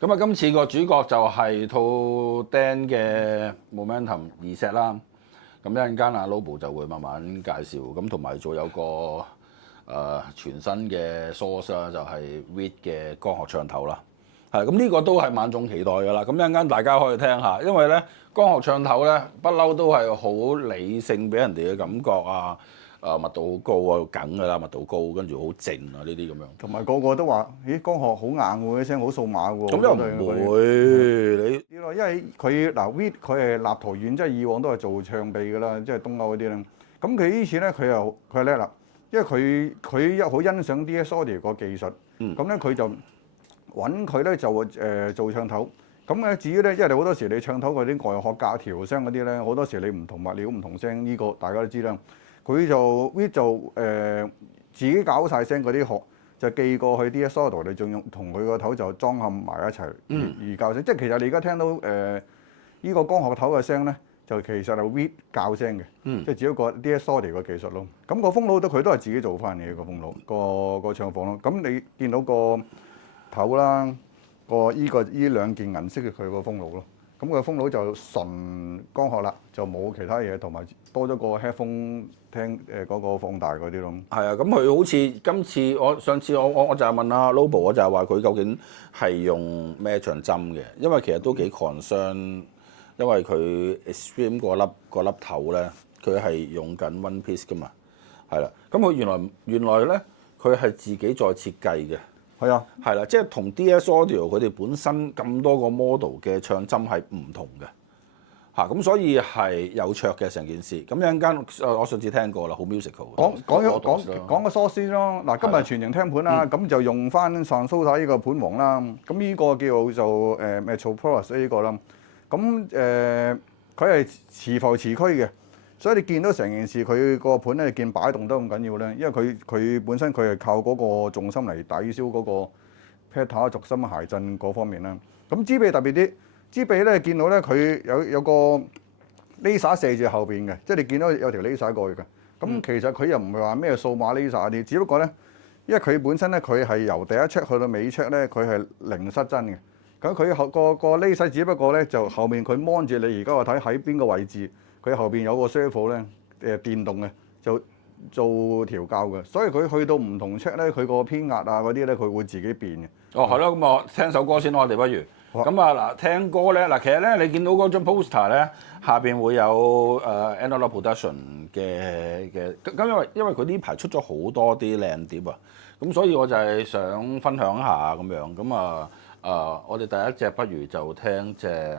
咁啊，今次個主角就係套 Dan 嘅 Momentum 2set啦。咁一陣間阿 Lobo 就會慢慢介紹。咁同埋仲有個全新嘅 source 啦，就係 Reed 嘅光學唱頭啦。係咁呢個都係萬眾期待㗎啦。咁一陣間大家可以聽下，因為咧光學唱頭咧不嬲都係好理性，俾人哋嘅感覺啊。密度好高啊，梗㗎啦，密度高，跟住好靜啊，呢啲咁樣。同埋個個都話：咦，光學好硬喎，啲聲好數碼喎。咁又唔會，你呢個因為佢嗱 Reed 佢係立陶宛，即係以往都係做唱臂㗎啦，即係東歐嗰啲咧。咁佢呢次咧佢係叻啦，因為佢一好欣賞 DS Audio 個技術，咁咧佢就揾佢咧就做唱頭。咁咧至於咧，因為你好多時你唱頭嗰啲外殼架調聲嗰啲咧，好多時你唔同物料唔同聲，呢個大家都知啦。佢就 Reed 就自己搞晒聲嗰啲殼，就寄過去 DS Audio，你仲用同佢個頭就裝嵌埋一齊而校聲。即係其實你而家聽到呢個光學頭嘅聲咧，就其實係 Reed 校聲嘅，即係只不過 DS Audio 嘅技術咯。咁個風爐佢都係自己做翻嘅個風爐個唱房咯。咁你見到個頭啦，依兩件銀色嘅佢個風爐咯。咁個風爐就純光學啦，就冇其他嘢，同埋多咗個 headphone 聽嗰個放大嗰啲咯。係啊，咁佢好似今次上次我就係問阿 Lobo， 我就係話佢究竟係用咩長針嘅？因為其實都幾 concern，因為佢 Extreme 嗰粒頭咧，佢係用緊 One Piece 噶嘛，係啦。咁佢原來咧，佢係自己再設計嘅。係啊，係啦，即係同 DS Audio 佢哋本身咁多個 model 嘅唱針係唔同嘅，咁所以係有趣嘅成件事。咁一陣間我上次聽過啦，好 musical。講個 source 先咯。嗱，今日全程聽盤啦，咁就用翻 Sansoda 呢個盤王啦。咁呢個叫做Metropolis 呢個啦。咁佢係磁浮磁區嘅。所以你見到成件事佢個盤咧，見擺動得咁緊要咧，因為佢本身佢係靠嗰個重心嚟抵消嗰個 peta 軸心諧震嗰方面啦。咁支臂特別啲，支臂咧見到咧佢有個 laser 射住後邊嘅，即係你見到有條 laser 過去嘅。咁其實佢又唔係話咩數碼 laser 啲，只不過咧，因為佢本身咧佢係由第一 check 去到尾 check 咧，佢係零失真嘅。咁佢個 laser 只不過咧就後面佢 mon 住你而家話睇喺邊個位置。佢後邊有個 servo 咧，電動嘅，就做調校嘅，所以佢去到唔同 check 咧，佢個偏壓啊嗰啲咧，佢會自己變嘅。哦，係咯，咁我聽首歌先咯，我哋不如。咁啊嗱，聽歌咧嗱，其實咧你見到嗰張 poster 咧，下邊會有Analog Production 嘅，咁因為佢呢排出咗好多啲靚碟啊，咁所以我就係想分享下咁樣，咁我哋第一隻不如就聽隻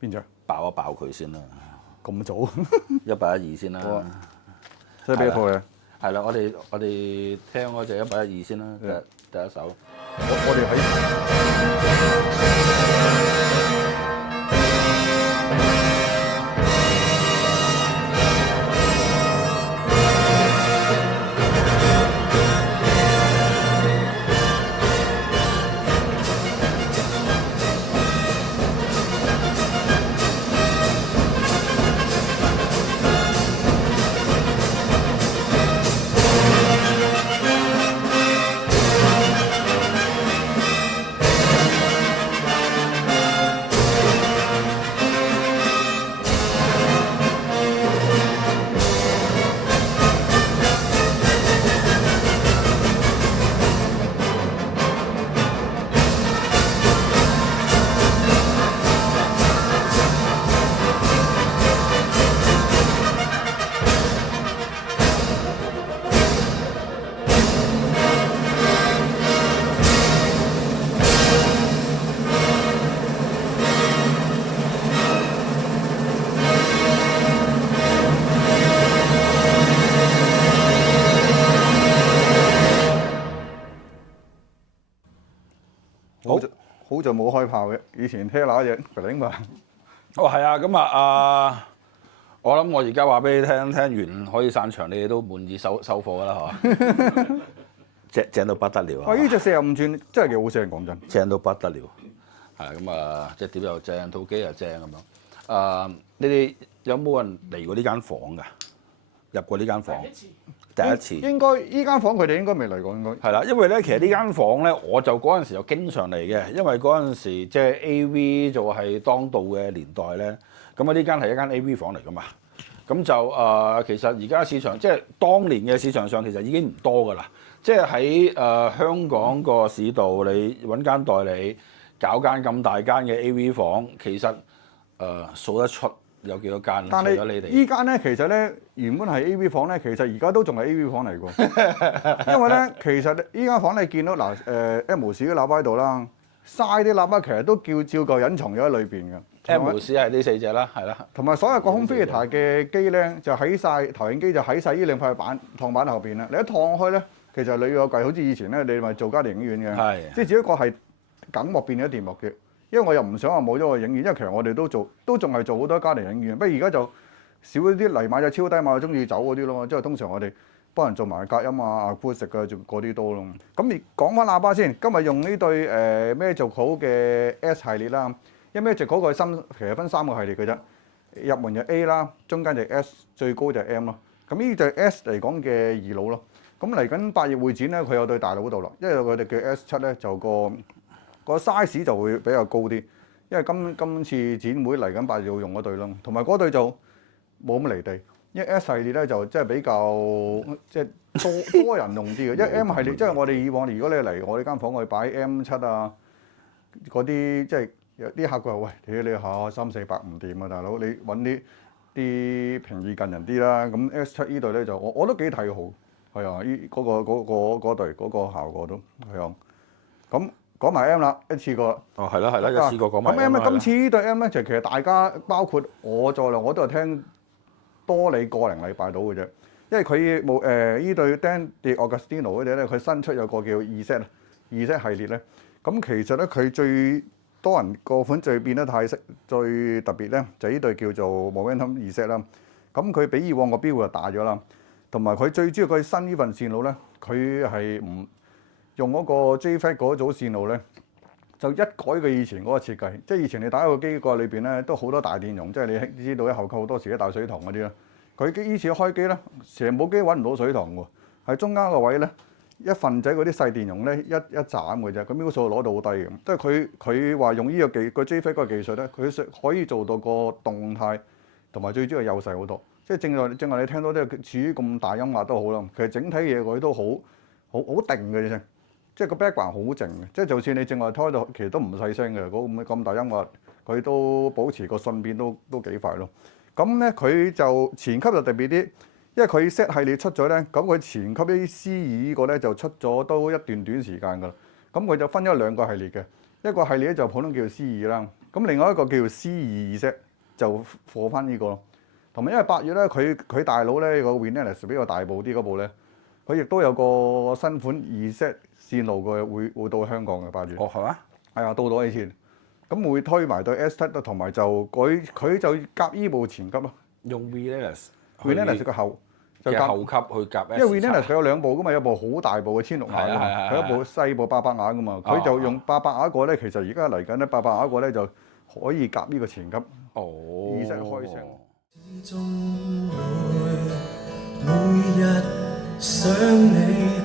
邊隻？爆一爆佢先啦！咁早112先啦，即係邊一套嘅？係啦，我哋聽嗰隻112先啦，第一首。我哋喺。好就冇開炮嘅，以前聽嗱隻鈴嘛。哦，係啊，咁我諗我而家話俾你聽，聽完可以散場，你哋都滿意收貨㗎啦，係嘛？正到不得了啊！呢隻45轉真係幾好聲，講真。正到不得了，係咁隻碟又正，套機又正咁樣。你哋有冇人嚟過呢間房㗎？入過呢間房？第一次。應該依間房佢哋應該未嚟過，應該係啦，因為咧其實呢間房咧，我就嗰陣時就經常嚟嘅，因為嗰陣時即係 A.V. 就係當道嘅年代咧，咁啊呢間係一間 A.V. 房嚟噶嘛，咁就其實而家市場即係當年嘅市場上其實已經唔多噶啦，即係喺香港個市道，你揾間代理搞間咁大間嘅 A.V. 房，其實數得出有幾多間？但除咗你哋，係依間咧其實咧原本係 A.V. 房咧，其實而家都仲係 A.V. 房嚟㗎，因為咧其實依間房你見到嗱M 士啲喇叭喺度啦，嘥啲喇叭其實都照舊隱藏咗喺裏邊㗎。M 士係呢4隻啦，係啦。同埋所有個空飛台嘅機咧，就喺晒投影機就喺晒呢兩塊燙板後邊啦。你一燙開咧，其實裏個櫃好似以前咧，你咪做家庭影院嘅，係即係只不過係梗幕變咗電幕嘅。因為我又唔想話冇咗個影院，因為其實我哋都仲係做好多家庭影院，不過而家就少咗啲嚟買就超低買，中意走嗰啲咯。即係通常我哋幫人做埋隔音啊、acoustic啊，嗰啲多咯。咁而講翻喇叭先，今日用呢對Magical嘅 S 系列啦。因為 Magical 個其實分3個系列嘅啫，入門就 A 啦，中間就 S， 最高就 M 咯。咁呢就 S 嚟講嘅二佬咯。咁嚟緊8月會展咧，佢有對大佬度啦，因為佢哋叫 S7咧，就個 size 就會比較高啲。因為今次展會嚟緊8月要用嗰對咯，同埋嗰對就冇咁離地。因為 S 系列咧就即係比較即係多人用啲嘅，因為 M 系列即係我哋以往如果你嚟我呢間房去擺 M7啊嗰啲即係。有啲客佢話：喂，你下300-400唔掂啊，大佬，你揾啲平易近人啲啦。咁 S7 呢對咧就我都幾睇好，係啊，嗰對嗰個效果都係啊。咁講埋 M 啦，一次過。哦，係啦，一次過講埋 M。咁 M 今次呢對 M 咧，就其實大家包括我在內，我都係聽多你個零禮拜到嘅啫。因為佢冇呢對 Dan DiAgostino 嗰啲咧，佢新出有個叫2Z 系列咧。咁其實咧佢最多人個款最變得太最特別咧，就呢對叫做 Momentum 2Z啦。咁佢比以往個標就大咗啦，同埋佢最主要佢新呢份線路咧，佢係唔用嗰個 JFET 嗰組線路咧，就一改佢以前嗰個設計。即係以前你打個機蓋裏邊咧，都好多大電容，即係你知道喺後購好多時啲大水塘嗰啲啦。佢依次開機咧，成部機揾唔到水塘喎，喺中間個位咧。一份仔嗰啲細電容咧，一斬嘅啫，咁秒數攞到好低嘅。即係佢話用呢個JFET 嗰個技術咧，佢可以做到個動態同埋最主要幼細好多。即係正話你聽到咧，處於咁大音壓都好啦。其實整體嘢佢都好定嘅啫，即係個 background 好靜嘅。即係就算你正話開到，其實都唔細聲嘅。咁大音壓，佢都保持個順變都幾快咯。咁咧佢就前級就特別啲。因為佢 Z 系列出咗咧，咁佢前級啲 C2呢個咧就出咗都一段短時間㗎啦。咁佢就分咗2個系列嘅，一個系列咧就普通叫 C2啦，咁另外一個叫 C22Z 就貨翻呢個咯。同埋因為8月咧，佢大佬咧個 Relentless 比較大部啲嗰部咧，佢亦都有個新款2Z 線路嘅會到香港嘅8月。哦，係咩？係啊，到咗以前，咁會推埋對 S7 同埋就佢就夾依部前級咯。用 Relentless 個後。嘅後級去夾 S7，因為 Relentless 佢有2部噶嘛，有部好大部嘅16瓦噶嘛，佢一部細部800瓦噶嘛，佢就用800瓦個咧，其實而家嚟緊咧800瓦個咧就可以夾呢個前級。哦，意識開聲。始終會每日想你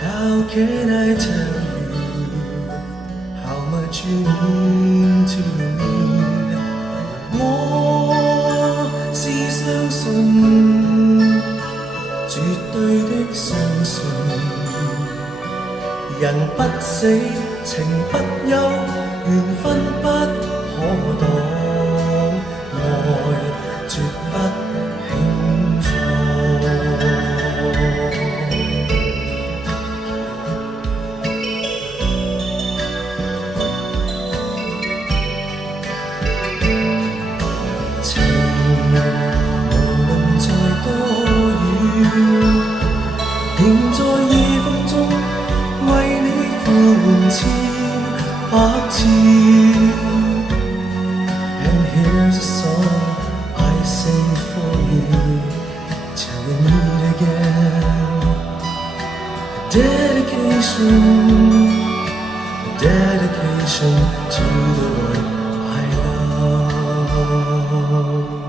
How can I tell how much you mean to me？ 我是相信，絕對的相信，人不死，情不休，緣分不可擋，愛絕不輕放。仍在意風中為你歡笑百次 And here's a song I sing for you till we meet again. A dedication to the one I love. 望。